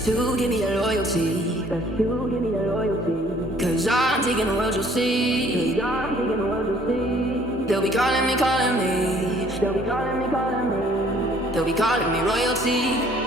Best to give me that loyalty. Best to give me that loyalty. Cause I'm taking the world, you'll see. Cause I'm taking the world, you'll see. They'll be calling me, calling me. They'll be calling me, calling me. They'll be calling me royalty.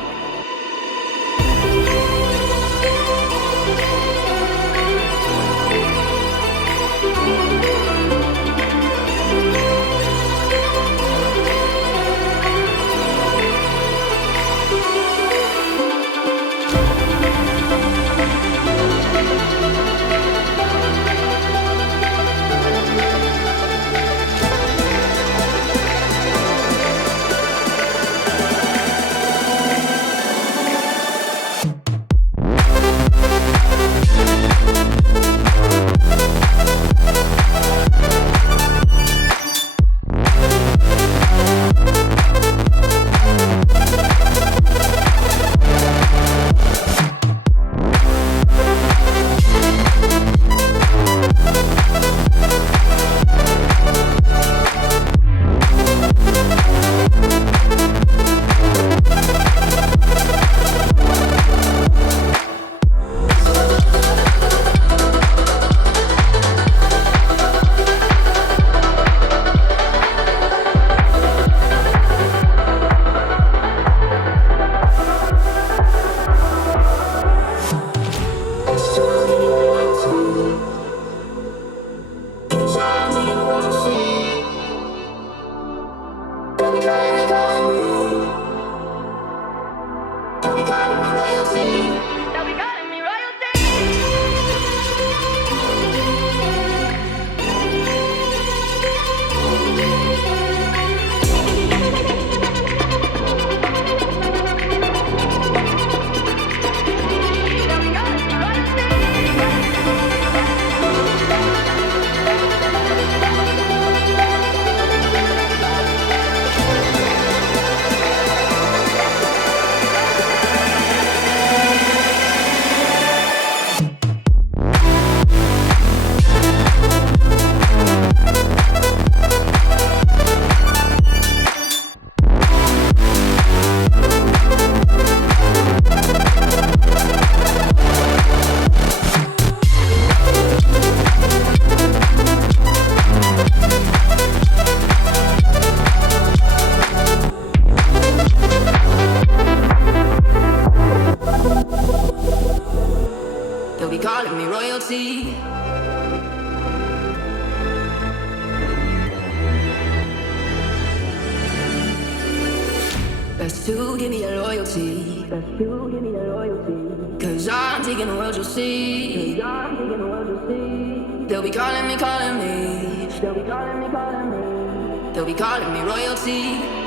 Calling me royalty. Best to give me that loyalty. Best to give me that loyalty. Cause I'm taking the world, you'll see. Cause I'm taking the world, you'll see. They'll be calling me, calling me. They'll be calling me, calling me. They'll be calling me royalty.